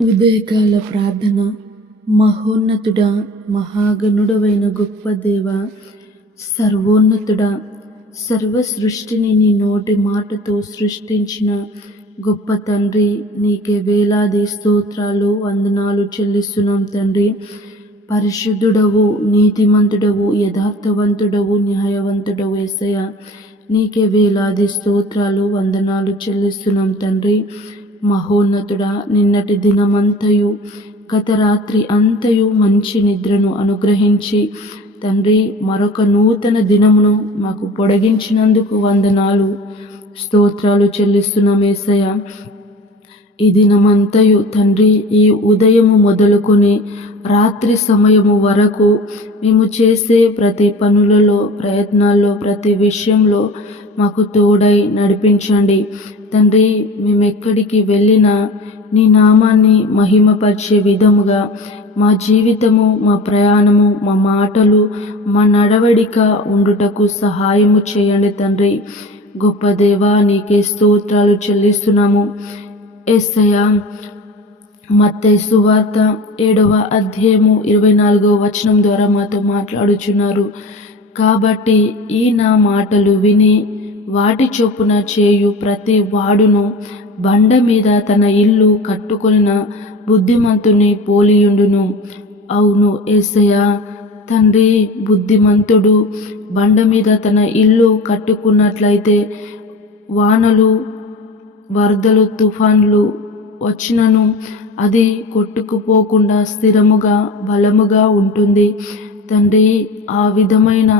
ఉదయకాల ప్రార్థన. మహోన్నతుడ మహాగణుడవైన గొప్ప దేవ సర్వోన్నతుడ సర్వ సృష్టిని నీ నోటి మాటతో సృష్టించిన గొప్ప తండ్రి నీకే వేలాది స్తోత్రాలు వందనాలు చెల్లిస్తున్నాం తండ్రి. పరిశుద్ధుడవు నీతిమంతుడవు యథార్థవంతుడవు న్యాయవంతుడవు ఎసయ నీకే వేలాది స్తోత్రాలు వందనాలు చెల్లిస్తున్నాం తండ్రి. మహోన్నతుడా నిన్నటి దినమంతయు గత రాత్రి అంతయు మంచి నిద్రను అనుగ్రహించి తండ్రి మరొక నూతన దినమును మాకు పొడిగించినందుకు వందనాలు. స్తోత్రాలు చెల్లిస్తున్నాం ఏసయ్య ఈ దినమంతయు తండ్రి ఈ ఉదయము మొదలుకొని రాత్రి సమయము వరకు మేము చేసే ప్రతి పనులలో ప్రయత్నాల్లో ప్రతి విషయంలో మాకు తోడై నడిపించండి. తండ్రి మేము ఎక్కడికి వెళ్ళినా నీ నామాన్ని మహిమపరిచే విధముగా మా జీవితము మా ప్రయాణము మా మాటలు మా నడవడిక ఉండుటకు సహాయము చేయండి తండ్రి. గొప్ప దేవా నీకే స్తోత్రాలు చెల్లిస్తున్నాము. ఎస్సయ మత్తయి సువార్త ఏడవ అధ్యాయము ఇరవై నాలుగవ వచనం ద్వారా మాతో మాట్లాడుచున్నారు. కాబట్టి ఈ నా మాటలు విని వాటి చొప్పున చేయు ప్రతి వాడును. బండ మీద తన ఇల్లు కట్టుకొనిన బుద్ధిమంతుని పోలియుండును. అవును ఏసయ్య తండ్రి బుద్ధిమంతుడు బండ మీద తన ఇల్లు కట్టుకున్నట్లయితే వానలు వరదలు తుఫాన్లు వచ్చినను. అది కొట్టుకుపోకుండా స్థిరముగా బలముగా ఉంటుంది. తండ్రి ఆ విధమైన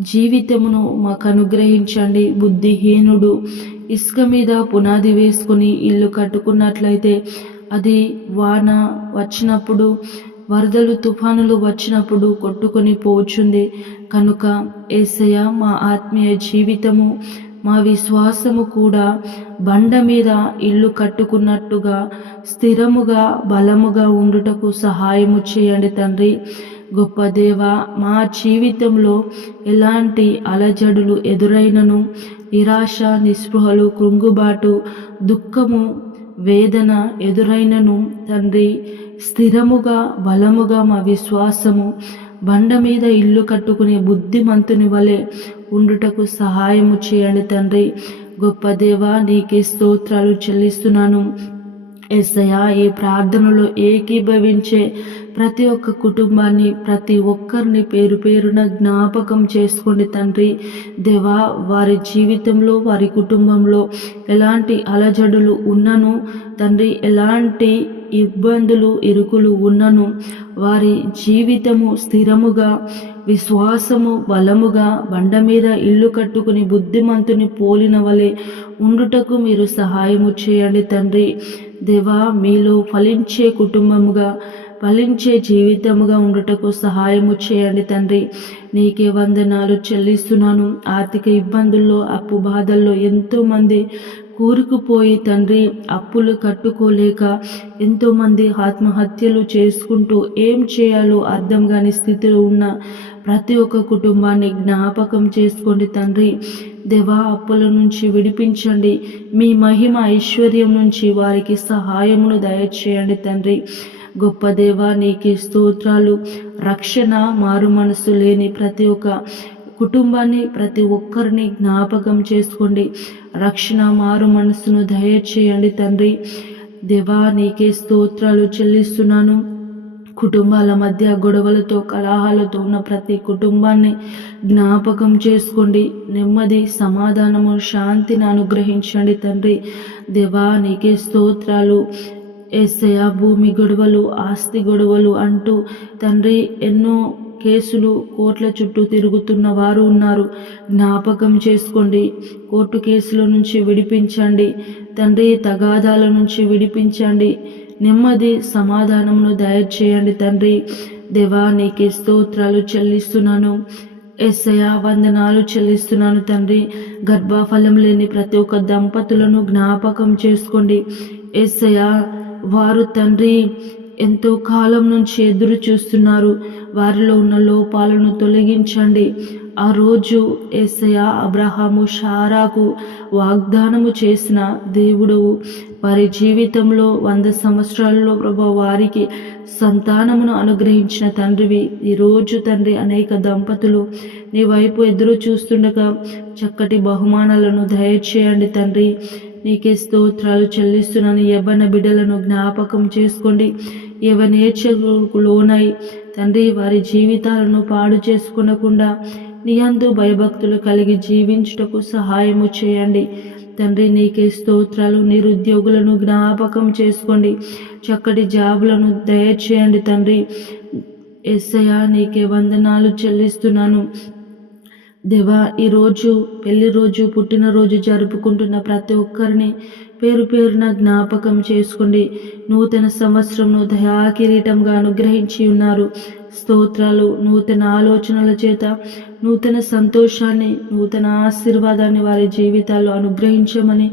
జీవితమును మాకు అనుగ్రహించండి. బుద్ధిహీనుడు ఇసుక మీద పునాది వేసుకుని ఇల్లు కట్టుకున్నట్లయితే అది వాన వచ్చినప్పుడు వరదలు తుఫానులు వచ్చినప్పుడు కొట్టుకొని పోచుంది. కనుక ఏసయ మా ఆత్మీయ జీవితము మా విశ్వాసము కూడా బండ మీద ఇల్లు కట్టుకున్నట్టుగా స్థిరముగా బలముగా ఉండుటకు సహాయము చేయండి తండ్రి. గొప్ప దేవ మా జీవితంలో ఎలాంటి అలజడులు ఎదురైనను? నిరాశ నిస్పృహలు కృంగుబాటు దుఃఖము వేదన ఎదురైనను? తండ్రి స్థిరముగా బలముగా మా విశ్వాసము బండ మీద ఇల్లు కట్టుకునే బుద్ధిమంతుని వలె ఉండుటకు సహాయము చేయండి తండ్రి. గొప్ప దేవ నీకే స్తోత్రాలు చెల్లిస్తున్నాను. ఎస్సయా ఈ ప్రార్థనలో ఏకీభవించే ప్రతి ఒక్క కుటుంబాన్ని ప్రతి ఒక్కరిని పేరు పేరున జ్ఞాపకం చేసుకోండి తండ్రి. దేవా వారి జీవితంలో వారి కుటుంబంలో ఎలాంటి అలజడులు ఉన్నను తండ్రి ఎలాంటి ఇబ్బందులు ఇరుకులు ఉన్నను. వారి జీవితము స్థిరముగా విశ్వాసము బలముగా బండ మీద ఇల్లు కట్టుకుని బుద్ధిమంతుని పోలిన వలె ఉండుటకు మీరు సహాయము చేయండి తండ్రి. దేవా మీలో ఫలించే కుటుంబముగా ఫలించే జీవితముగా ఉండుటకు సహాయము చేయండి తండ్రి. నీకే వందనాలు చెల్లిస్తున్నాను. ఆర్థిక ఇబ్బందుల్లో అప్పు బాధల్లో ఎంతోమంది కూరుకుపోయి తండ్రి అప్పులు కట్టుకోలేక ఎంతోమంది ఆత్మహత్యలు చేసుకుంటూ ఏం చేయాలో అర్థం కాని స్థితిలో ఉన్న ప్రతి ఒక్క కుటుంబాన్ని జ్ఞాపకం చేసుకోండి తండ్రి. దేవా అప్పుల నుంచి విడిపించండి. మీ మహిమ ఐశ్వర్యం నుంచి వారికి సహాయమును దయచేయండి తండ్రి. గొప్ప దేవా నీకే స్తోత్రాలు. రక్షణ మారు మనసు లేని ప్రతి ఒక్క కుటుంబాన్ని ప్రతి ఒక్కరిని జ్ఞాపకం చేసుకోండి. రక్షణ మారు మనసును దయచేయండి తండ్రి. దేవా నీకే స్తోత్రాలు చెల్లిస్తున్నాను. కుటుంబాల మధ్య గొడవలతో కలహాలతో ఉన్న ప్రతి కుటుంబాన్ని జ్ఞాపకం చేసుకోండి. నెమ్మది సమాధానము శాంతిని అనుగ్రహించండి తండ్రి. దేవా నీకే స్తోత్రాలు. ఏసయ భూమి గొడవలు ఆస్తి గొడవలు అంటూ తండ్రి ఎన్నో కేసులు కోర్టుల చుట్టూ తిరుగుతున్న వారు ఉన్నారు. జ్ఞాపకం చేసుకోండి. కోర్టు కేసుల నుంచి విడిపించండి. తండ్రి తగాదాల నుంచి విడిపించండి. నెమ్మది సమాధానమును దయచేయండి తండ్రి. దేవా నీకే స్తోత్రాలు చెల్లిస్తున్నాను. ఎస్సయ వందనాలు చెల్లిస్తున్నాను తండ్రి. గర్భఫలం లేని ప్రతి ఒక్క దంపతులను జ్ఞాపకం చేసుకోండి. ఎస్సయ వారు తండ్రి ఎంతో కాలం నుంచి ఎదురు చూస్తున్నారు. వారిలో ఉన్న లోపాలను తొలగించండి. ఆ రోజు ఏసయ అబ్రహాము షారాకు వాగ్దానము చేసిన దేవుడు వారి జీవితంలో వంద సంవత్సరాలలో ప్రభా వారికి సంతానమును అనుగ్రహించిన తండ్రివి. ఈరోజు తండ్రి అనేక దంపతులు నీ వైపు ఎదురు చూస్తుండగా చక్కటి బహుమానాలను దయచేయండి తండ్రి. నీకే స్తోత్రాలు చెల్లిస్తున్నాను. యవ్వన బిడ్డలను జ్ఞాపకం చేసుకోండి. యవనేచ్ఛకు లోనై తండ్రి వారి జీవితాలను పాడు చేసుకునకుండా నీయందు భయభక్తులు కలిగి జీవించుటకు సహాయము చేయండి. తండ్రి నీకే స్తోత్రాలు నిరుద్యోగులను జ్ఞాపకం చేసుకోండి. చక్కటి జాబులను దయచేయండి తండ్రి. ఎస్ఐయా నీకే వందనాలు చెల్లిస్తున్నాను. దేవా ఈరోజు పెళ్ళి రోజు పుట్టినరోజు జరుపుకుంటున్న ప్రతి ఒక్కరిని పేరు పేరున జ్ఞాపకం చేసుకోండి నూతన సంవత్సరంను దయాకిరీటంగా అనుగ్రహించి ఉన్నారు. స్తోత్రాలు నూతన ఆలోచనల చేత నూతన సంతోషాన్ని నూతన ఆశీర్వాదాన్ని వారి జీవితాల్లో అనుగ్రహించమని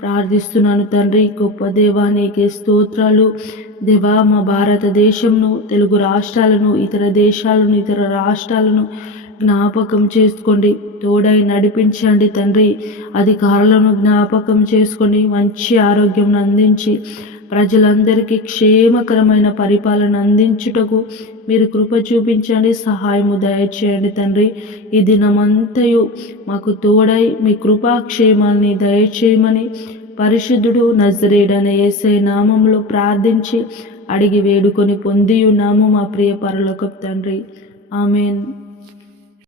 ప్రార్థిస్తున్నాను తండ్రి. గొప్ప దేవానికి స్తోత్రాలు. దేవా మా భారతదేశంను తెలుగు రాష్ట్రాలను ఇతర దేశాలను ఇతర రాష్ట్రాలను జ్ఞాపకం చేసుకోండి. తోడై నడిపించండి తండ్రి. అధికారులను జ్ఞాపకం చేసుకొని మంచి ఆరోగ్యం అందించి ప్రజలందరికీ క్షేమకరమైన పరిపాలన అందించుటకు మీరు కృప చూపించండి సహాయము దయచేయండి తండ్రి. ఈ దినమంతయు మాకు తోడై మీ కృపాక్షేమాన్ని దయచేయమని పరిశుద్ధుడు నజరేడనే ఏసై నామంలో ప్రార్థించి అడిగి వేడుకొని పొంది ఉన్నాము మా ప్రియ పరలోకపు తండ్రి. ఆమెన్.